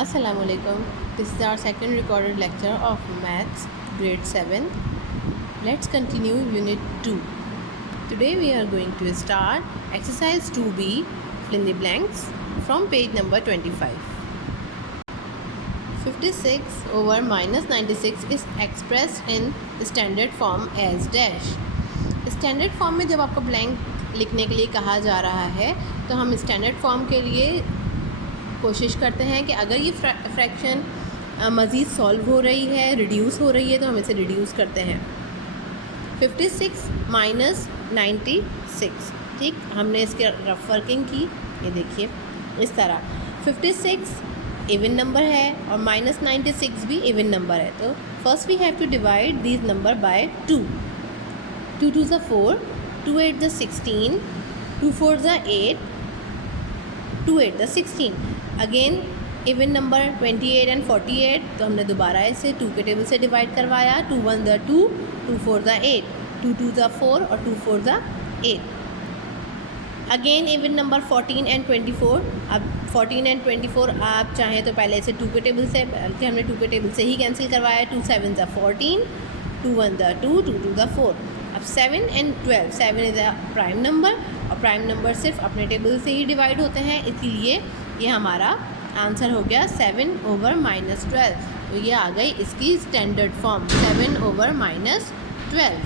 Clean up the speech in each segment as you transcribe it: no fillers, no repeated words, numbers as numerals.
Assalamualaikum. This is our second recorded lecture of Maths Grade 7. Let's continue Unit 2. Today we are going to start Exercise 2B, fill in the blanks, from page number 25. 56 over minus 96 is expressed in standard form as dash. Standard form में जब आपको blank लिखने के लिए कहा जा रहा है तो हम स्टैंडर्ड फॉर्म के लिए कोशिश करते हैं कि अगर ये फ्रैक्शन मज़ीद सॉल्व हो रही है, रिड्यूस हो रही है, तो हम इसे रिड्यूस करते हैं। 56 माइनस 96, ठीक, हमने इसके रफ वर्किंग की, ये देखिए इस तरह। 56 इवन नंबर है और माइनस 96 भी इवन नंबर है, तो first we have to divide these number by 2। 2 2 ज़ा 4, 2 8 ज़ा 16, 2 4 ज़ा 8, 2 8 ज़ा 16। अगेन इवन नंबर 28 एंड 48, तो हमने दोबारा इसे 2 के टेबल से डिवाइड करवाया। 2 1 ज़ा 2, 2 4 ज़ा 8, 2 2 ज़ा 4 और 2 4 ज़ा 8। Again even number 14 and 24। अब 14 एंड 24 आप चाहें तो पहले इसे 2 के टेबल से, बल्कि हमने 2 के टेबल से ही कैंसिल करवाया। 2 7 ज़ा 14, 2 1 ज़ा 2, 2 2 ज़ा 4। अब 7 and 12, 7 is a prime number और प्राइम नंबर सिर्फ अपने टेबल से ही डिवाइड होते हैं, इसीलिए ये हमारा आंसर हो गया 7 ओवर माइनस 12। तो ये आ गई इसकी standard form, 7 over minus 12।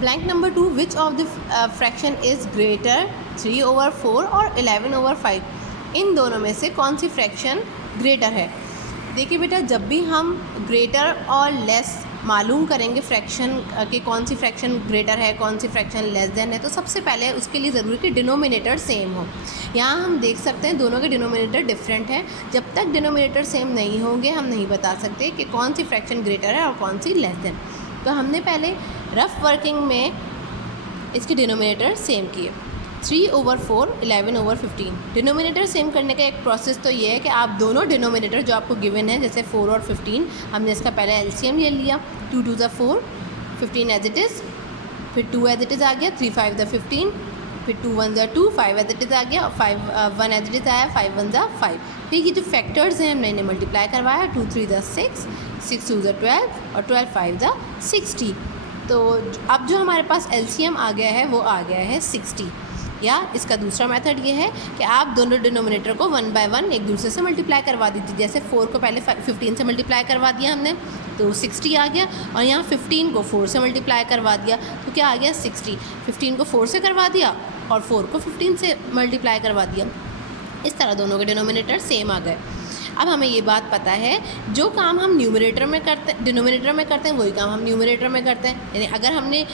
Blank number 2, which of the fraction is greater 3 over 4 और 11 ओवर 5? इन दोनों में से कौन सी फ्रैक्शन ग्रेटर है? देखिए बेटा, जब भी हम ग्रेटर और लेस मालूम करेंगे फ्रैक्शन कि कौन सी फ्रैक्शन ग्रेटर है, कौन सी फ्रैक्शन लेस देन है, तो सबसे पहले उसके लिए ज़रूरी है कि डिनोमिनेटर सेम हो। यहाँ हम देख सकते हैं दोनों के डिनोमिनेटर डिफरेंट हैं। जब तक डिनोमिनेटर सेम नहीं होंगे हम नहीं बता सकते कि कौन सी फ्रैक्शन ग्रेटर है और कौन सी लेस देन। तो हमने पहले रफ वर्किंग में इसके डिनोमिनेटर सेम किए। 3 ओवर 4, 11 ओवर 15। डिनोमिनेटर सेम करने का एक प्रोसेस तो ये है कि आप दोनों डिनोमिनेटर जो आपको गिवन है, जैसे 4 और 15, हमने इसका पहले एलसीएम ले लिया। 2 2 ज़ा 4, 15 एज इट इज़, फिर 2 एज इट इज़ आ गया, 3 5 ज़ा 15, फिर 2 1 ज़ा 2, 5 एज इट इज़ आ गया और 5 1 एज इट इज़ आया, 5 1 ज़ा 5। फिर ये जो फैक्टर्स हैं हमने इन्हें मल्टीप्लाई करवाया। 2 3 ज़ा 6, 6 2 ज़ा 12 और 12 5 ज़ा 60। तो अब जो हमारे पास एलसीएम आ गया है वो आ गया है 60। या इसका दूसरा मेथड ये है कि आप दोनों डिनोमिनेटर को 1 बाय 1 एक दूसरे से मल्टीप्लाई करवा दीजिए। जैसे 4 को पहले 15 से मल्टीप्लाई करवा दिया हमने तो 60 आ गया, और यहाँ 15 को 4 से मल्टीप्लाई करवा दिया तो क्या आ गया 60। 15 को 4 से करवा दिया और 4 को 15 से मल्टीप्लाई करवा दिया। इस तरह दोनों के डिनोमिनेटर सेम आ गए। अब हमें ये बात पता है, जो काम हम न्यूमरेटर में करते हैं, डिनोमिनेटर में करते हैं, वही काम हम न्यूमरेटर में करते हैं। यानी अगर हमने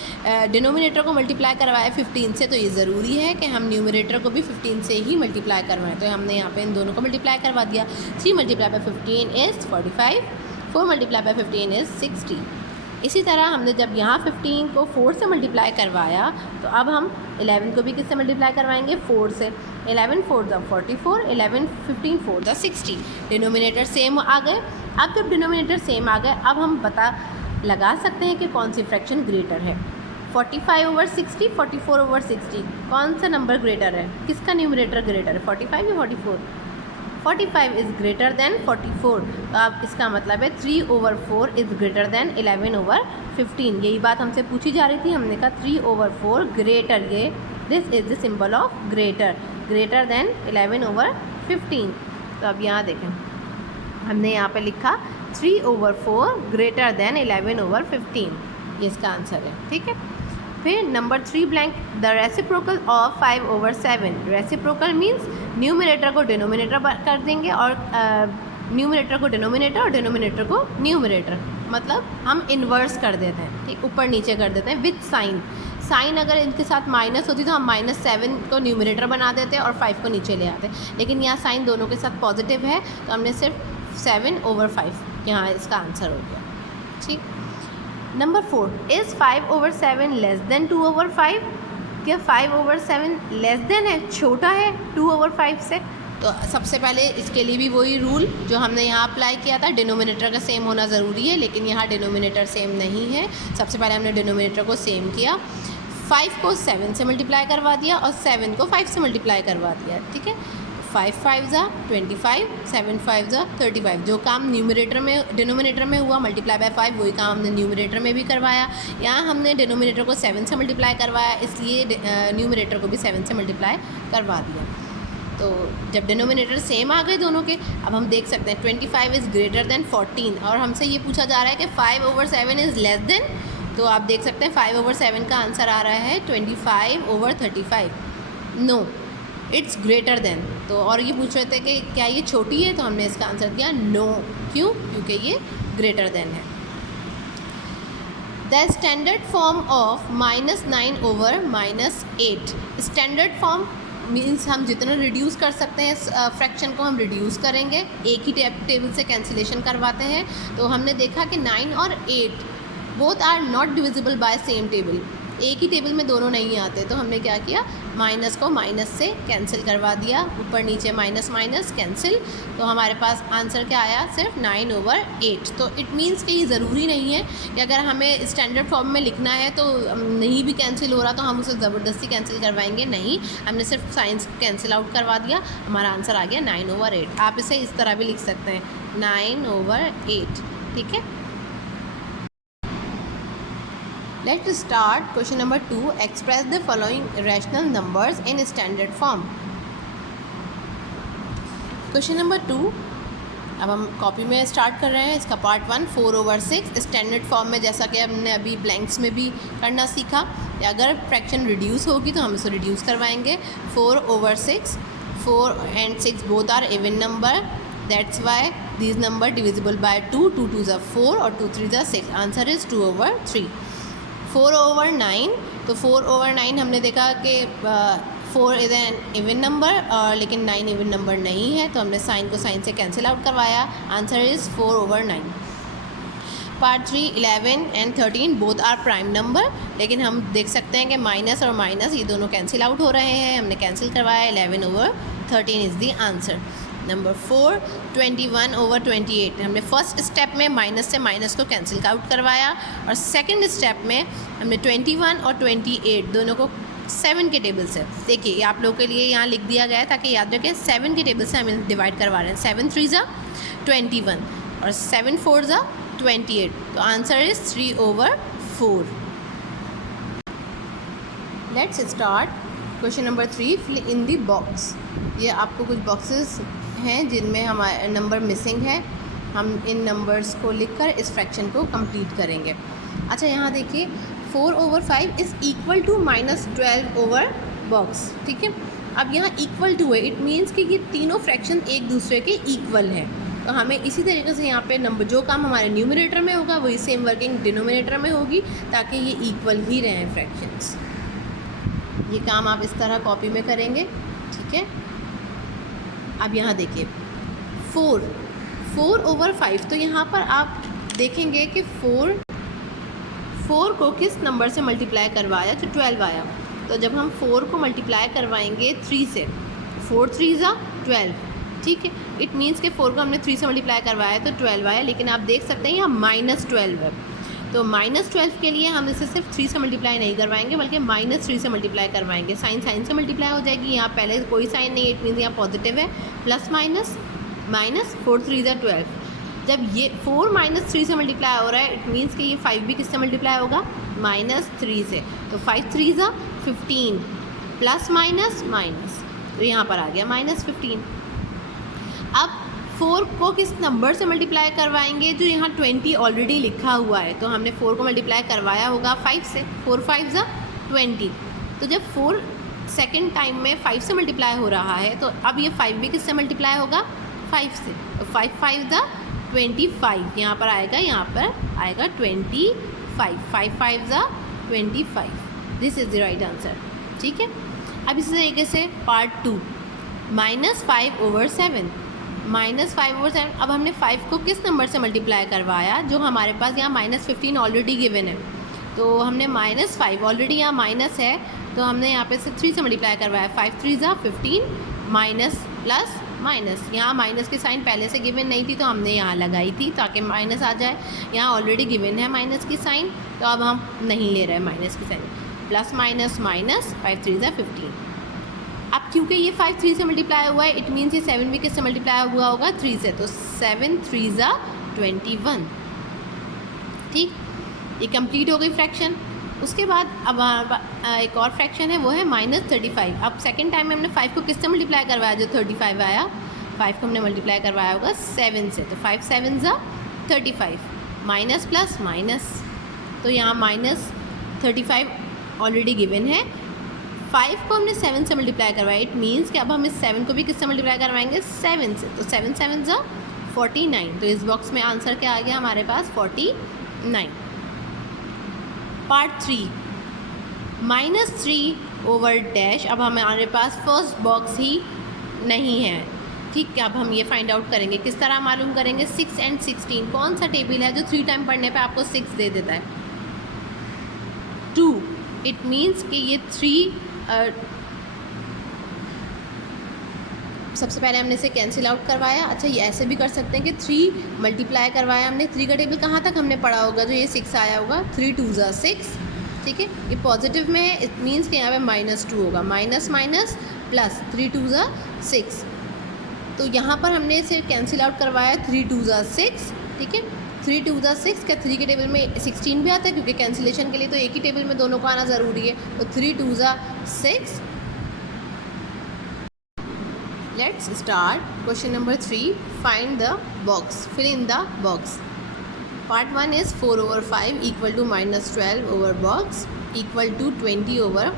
डिनोमिनेटर को मल्टीप्लाई करवाया 15 से, तो ये ज़रूरी है कि हम न्यूमरेटर को भी 15 से ही मल्टीप्लाई करवाएं। तो हमने यहाँ पे इन दोनों को मल्टीप्लाई करवा दिया। 3 multiply by 15 is 45, 4 multiply by 15 is 60। इसी तरह हमने जब यहाँ 15 को 4 से मल्टीप्लाई करवाया तो अब हम 11 को भी किससे मल्टीप्लाई करवाएंगे? 4 से। 11 4 ज़ा 44, 11 15 4 ज़ा 60। डिनोमिनेटर सेम आ गए। अब जब डिनोमिनेटर सेम आ गए, अब हम पता लगा सकते हैं कि कौन सी फ्रैक्शन ग्रेटर है। 45 ओवर 60, 44 ओवर 60, कौन सा नंबर ग्रेटर है? किसका न्यूमरेटर ग्रेटर है, 45 या 44? 45 इज़ ग्रेटर दैन 44। तो अब इसका मतलब है 3 over 4 is greater than 11 over 15। यही बात हमसे पूछी जा रही थी। हमने कहा 3 ओवर 4 ग्रेटर, ये this is the symbol of greater than 11 over 15। तो अब यहाँ देखें, हमने यहाँ पे लिखा 3 ओवर 4 ग्रेटर दैन 11 ओवर 15, ये इसका आंसर है। ठीक है, फिर number 3 blank, the reciprocal of 5 over 7। Reciprocal means numerator को डिनोमिनेटर कर देंगे और न्यूमरेटर को डिनोमिनेटर और डिनोमिनेटर को न्यूमरेटर, मतलब हम इन्वर्स कर देते हैं, ठीक, ऊपर नीचे कर देते हैं विथ साइन। साइन अगर इनके साथ माइनस होती तो हम -7 को न्यूमरेटर बना देते और 5 को नीचे ले आते, लेकिन यहाँ साइन दोनों के साथ पॉजिटिव है तो हमने सिर्फ 7 ओवर 5 यहाँ इसका आंसर हो गया। ठीक, number 4, is 5 over 7 less than 2 over 5? क्या 5 ओवर 7 लेस देन है, छोटा है 2 ओवर 5 से? तो सबसे पहले इसके लिए भी वही रूल जो हमने यहाँ अप्लाई किया था, डिनोमिनेटर का सेम होना ज़रूरी है, लेकिन यहाँ डिनोमिनेटर सेम नहीं है। सबसे पहले हमने डिनोमिनेटर को सेम किया, 5 को 7 से मल्टीप्लाई करवा दिया और 7 को 5 से मल्टीप्लाई करवा दिया। ठीक है, 5 5 ज़ा 25, 7 5 ज़ा 35। जो काम न्यूमरेटर में डिनोमिनेटर में हुआ मल्टीप्लाई बाय 5, वही काम हमने न्यूमरेटर में भी करवाया। यहाँ हमने डिनोमिनेटर को 7 से मल्टीप्लाई करवाया, इसलिए न्यूमरेटर को भी 7 से मल्टीप्लाई करवा दिया। तो जब डिनोमिनेटर सेम आ गए दोनों के, अब हम देख सकते हैं 25 इज़ ग्रेटर देन 14, और हमसे ये पूछा जा रहा है कि 5/7 इज़ लेस देन। तो आप देख सकते हैं 5/7 का आंसर आ रहा है 25/35। No, it's greater than. तो और ये पूछ रहे थे कि क्या ये छोटी है, तो हमने इसका आंसर दिया नो। क्यों? क्योंकि ये ग्रेटर देन है। The standard form of -9 over -8। Standard form means हम जितना रिड्यूस कर सकते हैं फ्रैक्शन को हम रिड्यूस करेंगे, एक ही टेबल से कैंसिलेशन करवाते हैं। तो हमने देखा कि 9 और 8 both are not divisible by same table, एक ही टेबल में दोनों नहीं आते। तो हमने क्या किया, माइनस को माइनस से कैंसिल करवा दिया, ऊपर नीचे माइनस माइनस कैंसिल। तो हमारे पास आंसर क्या आया, सिर्फ 9/8। तो इट मीन्स कि ये ज़रूरी नहीं है कि अगर हमें स्टैंडर्ड फॉर्म में लिखना है तो नहीं भी कैंसिल हो रहा तो हम उसे ज़बरदस्ती कैंसिल करवाएंगे, नहीं। हमने सिर्फ साइंस कैंसिल आउट करवा दिया, हमारा आंसर आ गया 9/8। आप इसे इस तरह भी लिख सकते हैं 9/8, ठीक है। Let's start question number 2. Express the following rational numbers in standard form. Question number 2, अब हम कॉपी में स्टार्ट कर रहे हैं इसका पार्ट 1। 4/6 स्टैंडर्ड फॉर्म में, जैसा कि हमने अभी ब्लैंक्स में भी करना सीखा, अगर फ्रैक्शन रिड्यूस होगी तो हम इसे रिड्यूस करवाएंगे। 4/6, 4 and 6 both are even number, that's why this number divisible by 2, 2 2 ज़ा 4 और 2 3 ज़ा 6। Answer is 2/3। 4/9, तो 4/9 हमने देखा कि 4 इज़ एन इवन नंबर, लेकिन 9 इवन नंबर नहीं है, तो हमने साइन को साइन से कैंसिल आउट करवाया। Answer is 4/9। Part 3, 11 and 13 both are prime number, लेकिन हम देख सकते हैं कि माइनस और माइनस ये दोनों कैंसिल आउट हो रहे हैं, हमने कैंसिल करवाया। 11/13 इज़ दी आंसर। नंबर 4, 21/28। हमने फर्स्ट स्टेप में माइनस से माइनस को कैंसिल आउट करवाया, और सेकंड स्टेप में हमने 21 और 28 दोनों को 7 के टेबल से, देखिए आप लोगों के लिए यहाँ लिख दिया गया है ताकि याद रखें, 7 के टेबल से हम डिवाइड करवा रहे हैं। 7 3 ज़ा 21 और 7 4 ज़ा 28। तो answer is 3/4। Let's start question number 3, fill in the box. ये आपको कुछ बॉक्सेस हैं जिनमें हमारे नंबर मिसिंग है, हम इन नंबर्स को लिखकर इस फ्रैक्शन को कंप्लीट करेंगे। अच्छा, यहाँ देखिए 4/5 इज़ इक्वल टू -12 बॉक्स, ठीक है। अब यहाँ इक्वल टू है, इट मीन्स कि ये तीनों फ्रैक्शन एक दूसरे के इक्वल हैं। तो हमें इसी तरीके से यहाँ पे नंबर, जो काम हमारे न्यूमरेटर में होगा वही सेम वर्किंग डिनोमिनेटर में होगी, ताकि ये इक्वल ही रहें फ्रैक्शंस। ये काम आप इस तरह कॉपी में करेंगे, ठीक है। अब यहाँ देखिए 4/5, तो यहाँ पर आप देखेंगे कि 4 को किस नंबर से मल्टीप्लाई करवाया, तो 12 आया। तो जब हम 4 को मल्टीप्लाई करवाएंगे 3 से, 4 3 ज़ा 12, ठीक है। इट मीन्स कि 4 को हमने 3 से मल्टीप्लाई करवाया तो 12 आया, लेकिन आप देख सकते हैं यहाँ -12 है। तो -12 के लिए हम इसे सिर्फ 3 से मल्टीप्लाई नहीं करवाएंगे, बल्कि -3 से मल्टीप्लाई करवाएंगे। साइन साइन से मल्टीप्लाई हो जाएगी, यहाँ पहले कोई साइन नहीं है, इट मीन्स यहाँ पॉजिटिव है, प्लस माइनस माइनस 4 3 ज़ा 12। जब ये 4 -3 से मल्टीप्लाई हो रहा है, इट मीन्स कि ये 5 भी किससे मल्टीप्लाई होगा, -3 से। तो 5 3 ज़ा 15, प्लस माइनस माइनस, तो यहाँ पर आ गया -15। अब 4 को किस नंबर से मल्टीप्लाई करवाएंगे, जो यहाँ 20 ऑलरेडी लिखा हुआ है, तो हमने 4 को मल्टीप्लाई करवाया होगा 5 से। 4 5 ज़ा 20। तो जब 4 सेकेंड टाइम में 5 से मल्टीप्लाई हो रहा है, तो अब ये 5 भी किससे मल्टीप्लाई होगा, 5 से। तो 5 5 ज़ा 25, यहाँ पर आएगा 25। 5 5 ज़ा 25, this is the right answer, ठीक है। अब इसी तरीके से पार्ट 2, -5/7। -5/7, अब हमने 5 को किस नंबर से मल्टीप्लाई करवाया, जो हमारे पास यहाँ -15 ऑलरेडी गिवन है। तो हमने -5 ऑलरेडी यहाँ माइनस है, तो हमने यहाँ पे से 3 से मल्टीप्लाई करवाया। 5 3 ज़ा 15, माइनस प्लस माइनस, यहाँ माइनस की साइन पहले से गिवन नहीं थी तो हमने यहाँ लगाई थी ताकि माइनस आ जाए। यहाँ ऑलरेडी गिवन है माइनस की साइन, तो अब हम नहीं ले रहे हैं माइनस की साइन। प्लस माइनस माइनस, 5 3 ज़ा 15। अब क्योंकि ये 5 3 से मल्टीप्लाई हुआ है, इट मीन्स ये 7 भी किससे मल्टीप्लाई हुआ होगा, 3 से, तो 7 3 ज़ा 21। ठीक, ये कंप्लीट हो गई फ्रैक्शन। उसके बाद अब एक और फ्रैक्शन है, वो है -35। अब सेकंड टाइम में हमने 5 को किससे मल्टीप्लाई करवाया, जो 35 आया, 5 को हमने मल्टीप्लाई करवाया होगा 7 से, तो 5 7 ज़ा 35, माइनस प्लस माइनस, तो यहाँ -35 ऑलरेडी गिवन है। 5 को हमने 7 से मल्टीप्लाई करवाया, इट मीन्स कि अब हम इस 7 को भी किससे मल्टीप्लाई करवाएंगे, 7 से, तो 7 7 ज़ा 49। तो इस बॉक्स में आंसर क्या आ गया हमारे पास, 49। Part 3, -3 over dash. अब हमारे पास फर्स्ट बॉक्स ही नहीं है। ठीक है, अब हम ये फाइंड आउट करेंगे, किस तरह मालूम करेंगे, 6 and 16 कौन सा टेबल है जो 3 टाइम पढ़ने पे आपको 6 दे देता है, 2। इट मीन्स कि ये 3 सबसे पहले हमने इसे कैंसिल आउट करवाया। अच्छा, ये ऐसे भी कर सकते हैं कि 3 मल्टीप्लाई करवाया हमने, 3 का टेबल कहाँ तक हमने पढ़ा होगा, जो ये 6 आया होगा, 3 2 ज़ा 6। ठीक है, ये पॉजिटिव में है, इट मीन्स कि यहाँ पे -2 होगा, माइनस माइनस प्लस, 3 2 ज़ा 6। तो यहाँ पर हमने इसे कैंसिल आउट करवाया, 3 2 ज़ा 6। ठीक है, 3 2 ज़ा 6, क्या 3 के टेबल में 16 भी आता है, क्योंकि कैंसिलेशन के लिए तो एक ही टेबल में दोनों को आना ज़रूरी है, तो 3 2 ज़ा 6। Let's start question number 3, find the box, fill in the box. Part 1 is 4 over 5 equal to -12 over box equal to 20 over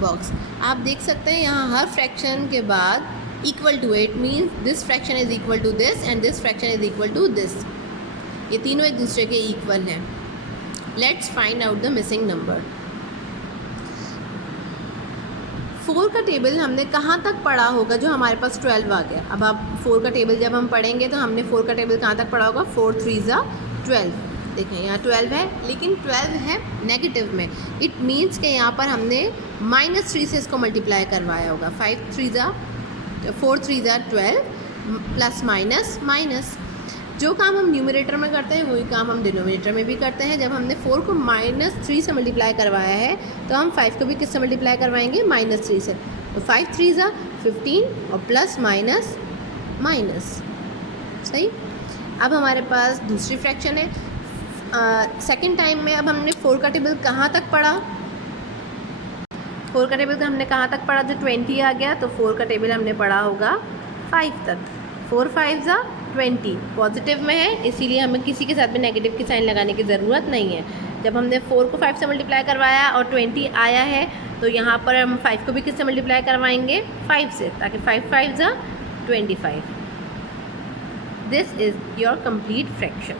box. आप देख सकते हैं यहाँ हर फ्रैक्शन के बाद equal to, it means this fraction is equal to this and this fraction is equal to this, ये तीनों एक दूसरे के इक्वल हैं। Let's find out the missing number. 4 का टेबल हमने कहाँ तक पढ़ा होगा, जो हमारे पास 12 आ गया। अब आप 4 का टेबल जब हम पढ़ेंगे तो हमने 4 का टेबल कहाँ तक पढ़ा होगा, 4 3 ज़ा 12। देखें यहाँ 12 है, लेकिन 12 है नेगेटिव में, इट मीन्स कि यहाँ पर हमने -3 से इसको मल्टीप्लाई करवाया होगा। 4 3 ज़ा 12 प्लस माइनस माइनस। जो काम हम न्यूमरेटर में करते हैं वही काम हम डिनोमिनेटर में भी करते हैं। जब हमने 4 को -3 से मल्टीप्लाई करवाया है तो हम 5 को भी किससे मल्टीप्लाई करवाएंगे, -3 से, तो 5 3 ज़ा 15 और प्लस माइनस माइनस। सही। अब हमारे पास दूसरी फ्रैक्शन है, सेकंड टाइम में। अब हमने 4 का टेबल कहाँ तक पढ़ा, 4 का टेबल हमने कहाँ तक पढ़ा, जो 20 आ गया, तो 4 का टेबल हमने पढ़ा होगा 5 तक। 4 5 ज़ा 20 पॉजिटिव में है, इसीलिए हमें किसी के साथ भी नेगेटिव की साइन लगाने की ज़रूरत नहीं है। जब हमने 4 को 5 से मल्टीप्लाई करवाया और 20 आया है, तो यहाँ पर हम 5 को भी किससे मल्टीप्लाई करवाएंगे, 5 से, ताकि 5 5 ज़ा 25। This is your complete fraction.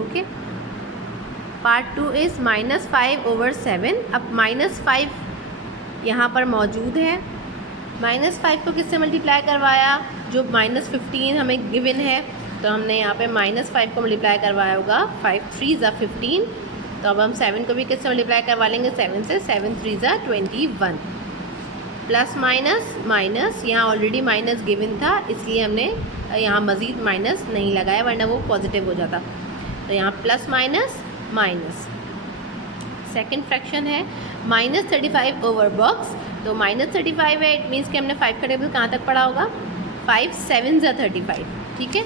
Okay, part 2 is -5 over 7। अब -5 यहाँ पर मौजूद है, -5 को किससे मल्टीप्लाई करवाया, जो -15 हमें गिवन है, तो हमने यहाँ पे -5 को मल्टीप्लाई करवाया होगा, 5 3 ज़ा 15। तो अब हम 7 को भी किससे मल्टीप्लाई करवा लेंगे, 7 से, 7 3 ज़ा 21। प्लस माइनस माइनस, यहाँ ऑलरेडी माइनस गिवन था, इसलिए हमने यहाँ मज़ीद माइनस नहीं लगाया, वरना वो पॉजिटिव हो जाता। तो यहाँ plus minus minus. Second fraction है -35 ओवर बॉक्स। तो -35 है, इट मीन्स कि हमने 5 का टेबल कहाँ तक पढ़ा होगा, 5 7 ज़ा 35। ठीक है,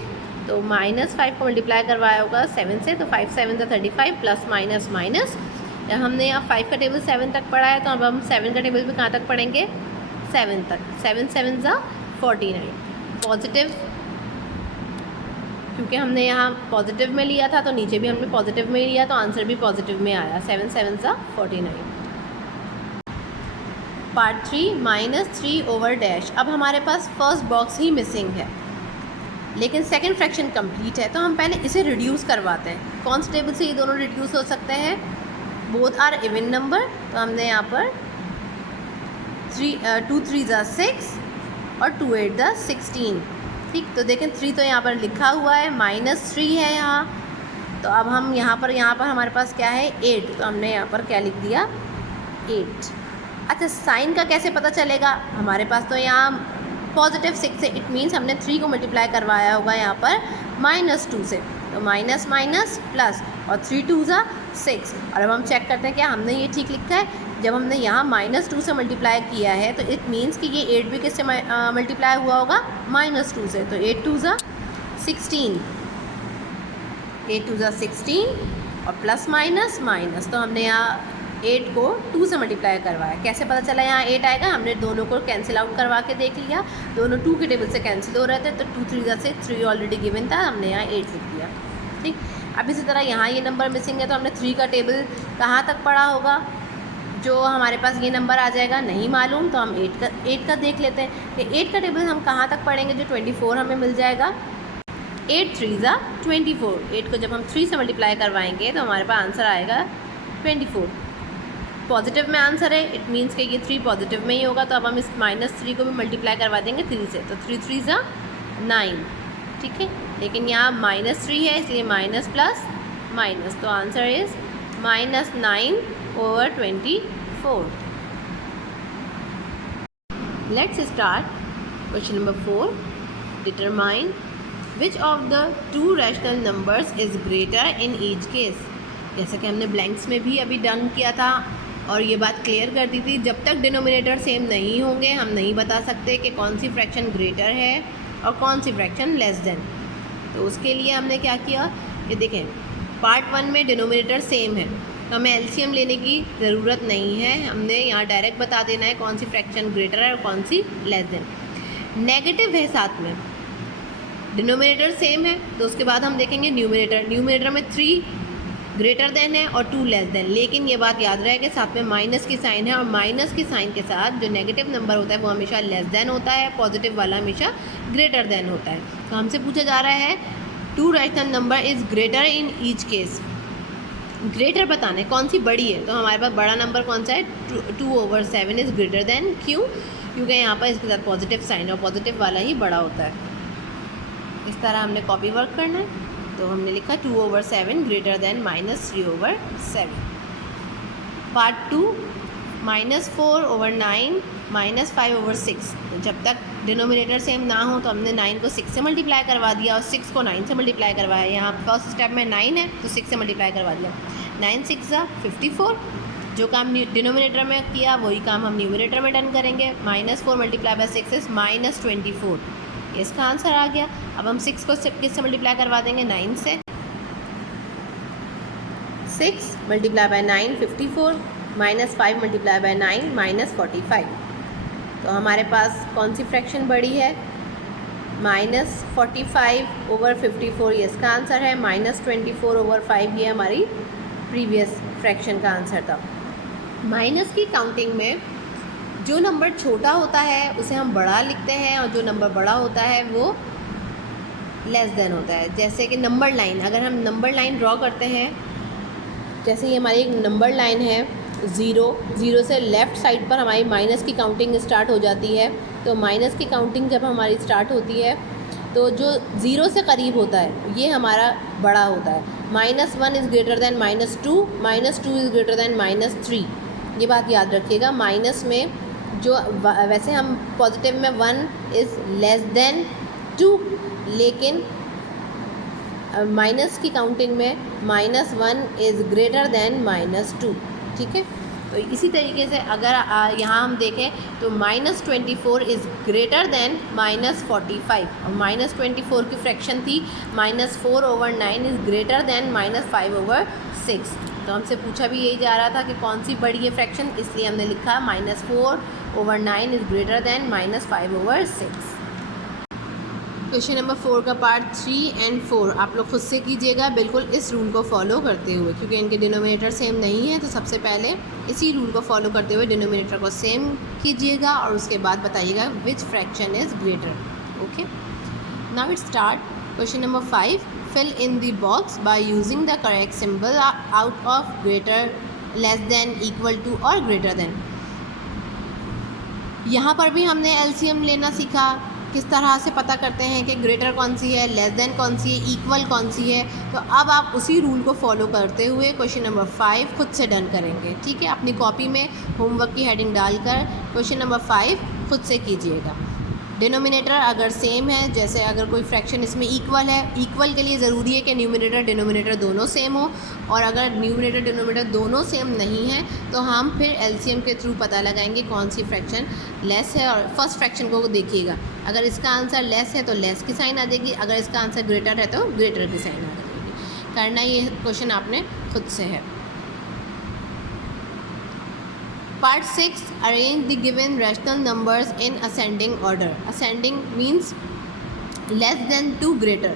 तो -5 को मल्टीप्लाई करवाया होगा 7 से, तो 5 7 ज़ा 35 प्लस माइनस माइनस। जब हमने यहाँ 5 का टेबल 7 तक पढ़ा है, तो अब हम 7 का टेबल भी कहाँ तक पढ़ेंगे, 7 तक। 7 7 ज़ा 49 पॉजिटिव, क्योंकि हमने यहाँ पॉजिटिव में लिया था, तो नीचे भी हमने पॉजिटिव में लिया, तो आंसर भी पॉजिटिव में आया, 7 7 ज़ा 49। Part 3 -3 over dash. अब हमारे पास फर्स्ट बॉक्स ही मिसिंग है, लेकिन सेकंड फ्रैक्शन कंप्लीट है, तो हम पहले इसे रिड्यूस करवाते हैं। कौन से टेबल से ये दोनों रिड्यूस हो सकते हैं, बोथ आर इवन नंबर। तो हमने यहाँ पर 2 3 ज़ा 6 और 2 8 ज़ा 16। ठीक, तो देखें 3 तो यहाँ पर लिखा हुआ है, -3 है यहाँ, तो अब हम यहाँ पर हमारे पास क्या है, 8, तो हमने यहाँ पर क्या लिख दिया, 8। अच्छा, साइन का कैसे पता चलेगा, हमारे पास तो यहाँ पॉजिटिव 6 है, इट मीन्स हमने 3 को मल्टीप्लाई करवाया होगा यहाँ पर -2 से, तो माइनस माइनस प्लस, और 3 2 ज़ा 6। और अब हम चेक करते हैं क्या हमने ये ठीक लिखा है। जब हमने यहाँ -2 से मल्टीप्लाई किया है तो इट मीन्स कि ये 8 भी किससे मल्टीप्लाई हुआ होगा, -2 से। तो 8 2 ज़ा 16, 8 2 ज़ा 16 और प्लस माइनस माइनस, तो हमने यहाँ 8 को 2 से मल्टीप्लाई करवाया। कैसे पता चला यहाँ 8 आएगा, हमने दोनों को कैंसिल आउट करवा के देख लिया, दोनों 2 के टेबल से कैंसिल हो रहे थे, तो 2 3 ज़ा 6, 3 ऑलरेडी गिवन था, हमने यहाँ 8 लिख दिया। ठीक, अब इसी तरह यहाँ ये नंबर मिसिंग है, तो हमने 3 का टेबल कहाँ तक पढ़ा होगा, जो हमारे पास ये नंबर आ जाएगा, नहीं मालूम तो हम 8 का देख लेते हैं कि 8 का टेबल हम कहाँ तक पढ़ेंगे, जो 24 हमें मिल जाएगा। 8 3 ज़ा 24, 8 को जब हम 3 से मल्टीप्लाई करवाएंगे तो हमारे पास आंसर आएगा 24। पॉजिटिव में आंसर है, इट मीन्स कि ये 3 पॉजिटिव में ही होगा, तो अब हम इस -3 को भी मल्टीप्लाई करवा देंगे 3 से, तो 3 3 ज़ा 9। ठीक है, लेकिन यहाँ -3 है इसलिए माइनस प्लस माइनस, तो answer is -9/24। Let's start question number 4। Determine which of the 2 rational numbers is greater in each case. जैसा कि हमने ब्लैंक्स में भी अभी डन किया था और ये बात क्लियर कर दी थी, जब तक डिनोमिनेटर सेम नहीं होंगे हम नहीं बता सकते कि कौन सी फ्रैक्शन ग्रेटर है और कौन सी फ्रैक्शन लेस देन। तो उसके लिए हमने क्या किया कि देखें, पार्ट 1 में डिनोमिनेटर सेम है तो हमें एलसीएम लेने की ज़रूरत नहीं है, हमने यहाँ डायरेक्ट बता देना है कौन सी फ्रैक्शन ग्रेटर है और कौन सी लेस देन। नेगेटिव है साथ में, डिनोमिनेटर सेम है तो उसके बाद हम देखेंगे न्यूमिनेटर में 3 ग्रेटर देन है और 2 लेस देन, लेकिन ये बात याद रहे कि साथ में माइनस की साइन है और माइनस की साइन के साथ जो नेगेटिव नंबर होता है वो हमेशा लेस देन होता है, पॉजिटिव वाला हमेशा ग्रेटर देन होता है। तो हमसे पूछा जा रहा है 2 rational number is greater in each case. Greater बताना है कौन सी बड़ी है, तो हमारे पास बड़ा नंबर कौन सा है, 2/7 इज़ ग्रेटर देन। क्यों? क्योंकि यहाँ पर इसके साथ पॉजिटिव साइन है और पॉजिटिव वाला ही बड़ा होता है। इस तरह हमने कॉपी वर्क करना है, तो हमने लिखा 2/7 ग्रेटर देन -3/7। पार्ट 2 -4/9 -5/6। तो जब तक डिनोमिनेटर सेम ना हो तो हमने 9 को 6 से मल्टीप्लाई करवा दिया और 6 को 9 से मल्टीप्लाई करवाया। यहाँ फर्स्ट स्टेप में 9 है तो 6 से मल्टीप्लाई करवा दिया। 9 6 ज़ा 54। जो काम डिनोमिनेटर में किया वही काम हम न्यूमिनेटर में डन करेंगे। -4 मल्टीप्लाई बाय 6 इज़ -24। इसका आंसर आ गया। अब हम 6 को किससे मल्टीप्लाई करवा देंगे, 9 से। 6 मल्टीप्लाई बाय 9 54, -5 मल्टीप्लाई बाय 9 -45। तो हमारे पास कौन सी फ्रैक्शन बड़ी है, -45/54, ये इसका आंसर है। -24/5 ये हमारी प्रीवियस फ्रैक्शन का आंसर था। माइनस की काउंटिंग में जो नंबर छोटा होता है उसे हम बड़ा लिखते हैं और जो नंबर बड़ा होता है वो लेस देन होता है। जैसे कि नंबर लाइन, अगर हम नंबर लाइन ड्रॉ करते हैं, जैसे ये हमारी एक नंबर लाइन है 0 से लेफ़्ट साइड पर हमारी माइनस की काउंटिंग स्टार्ट हो जाती है। तो माइनस की काउंटिंग जब हमारी स्टार्ट होती है तो जो 0 से करीब होता है ये हमारा बड़ा होता है। -1 is greater than -2, -2 is greater than -3। ये बात याद रखिएगा। माइनस में जो वैसे हम पॉजिटिव में 1 इज़ लेस देन 2, लेकिन माइनस की काउंटिंग में -1 इज़ ग्रेटर देन -2। ठीक है, तो इसी तरीके से अगर यहाँ हम देखें तो -24 इज़ ग्रेटर देन -45 और -24 की फ्रैक्शन थी -4/9 इज़ ग्रेटर देन -5/6। तो हमसे पूछा भी यही जा रहा था कि कौन सी बड़ी है फ्रैक्शन, इसलिए हमने लिखा -4/9 is greater than -5/6। Question number 4 का पार्ट 3 और 4 आप लोग खुद से कीजिएगा, बिल्कुल इस रूल को फॉलो करते हुए, क्योंकि इनके डिनोमिनेटर सेम नहीं है। तो सबसे पहले इसी रूल को फॉलो करते हुए डिनोमिनेटर को सेम कीजिएगा और उसके बाद बताइएगा which fraction is greater. Okay, now it start. Question number 5, fill in the box by using the correct symbol out of greater, less than, equal to और ग्रेटर देन। यहाँ पर भी हमने एलसीएम लेना सीखा, किस तरह से पता करते हैं कि ग्रेटर कौन सी है, लेस देन कौन सी है, इक्वल कौन सी है। तो अब आप उसी रूल को फॉलो करते हुए क्वेश्चन नंबर 5 खुद से डन करेंगे। ठीक है, अपनी कॉपी में होमवर्क की हेडिंग डालकर क्वेश्चन नंबर 5 खुद से कीजिएगा। डिनोमिनेटर अगर सेम है, जैसे अगर कोई फ्रैक्शन इसमें इक्वल है, इक्वल के लिए ज़रूरी है कि न्यूमिनेटर डिनोमिनेटर दोनों सेम हो, और अगर न्यूमिनेटर डिनोमिनेटर दोनों सेम नहीं है तो हम फिर एलसीएम के थ्रू पता लगाएंगे कौन सी फ्रैक्शन लेस है। और फर्स्ट फ्रैक्शन को देखिएगा, अगर इसका आंसर लेस है तो लेस की साइन आ जाएगी, अगर इसका आंसर ग्रेटर है तो ग्रेटर की साइन आ जाएगी। करना ये क्वेश्चन आपने खुद से है। Part 6, arrange the given rational numbers in ascending order. Ascending means less than to greater,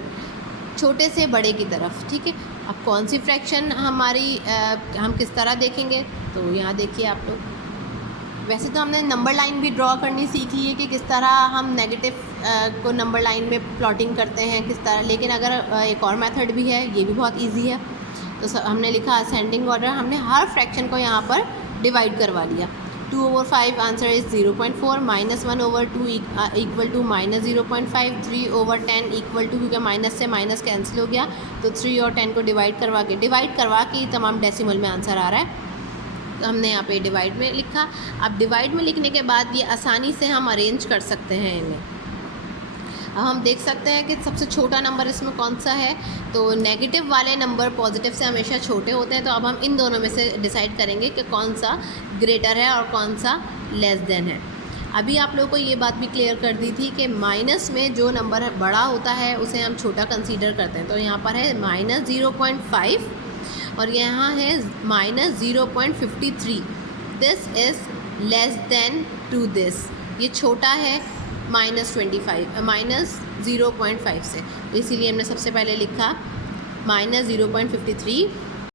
छोटे से बड़े की तरफ, ठीक है। अब कौन सी फ्रैक्शन हमारी हम किस तरह देखेंगे, तो यहाँ देखिए आप लोग। वैसे तो हमने नंबर लाइन भी ड्रॉ करनी सीख ली है कि किस तरह हम नेगेटिव को नंबर लाइन में प्लॉटिंग करते हैं किस तरह, लेकिन अगर एक और मेथड भी है, ये भी बहुत ईजी है। तो हमने लिखा असेंडिंग ऑर्डर, हमने हर फ्रैक्शन को यहाँ पर डिवाइड करवा लिया। 2/5 answer is 0.4, -1/2 equal to -0.5, 3/10 equal to, क्योंकि माइनस से माइनस कैंसिल हो गया तो 3 और 10 को डिवाइड करवा के तमाम डेसिमल में आंसर आ रहा है। तो हमने यहाँ पे डिवाइड में लिखा। अब डिवाइड में लिखने के बाद ये आसानी से हम अरेंज कर सकते हैं इन्हें। अब हम देख सकते हैं कि सबसे छोटा नंबर इसमें कौन सा है, तो नेगेटिव वाले नंबर पॉजिटिव से हमेशा छोटे होते हैं। तो अब हम इन दोनों में से डिसाइड करेंगे कि कौन सा ग्रेटर है और कौन सा लेस देन है। अभी आप लोगों को ये बात भी क्लियर कर दी थी कि माइनस में जो नंबर बड़ा होता है उसे हम छोटा कंसीडर करते हैं। तो यहाँ पर है -0.5 और यहाँ है -0.53। This is less than to this, ये छोटा है -0.5 से, तो इसीलिए हमने सबसे पहले लिखा -0.53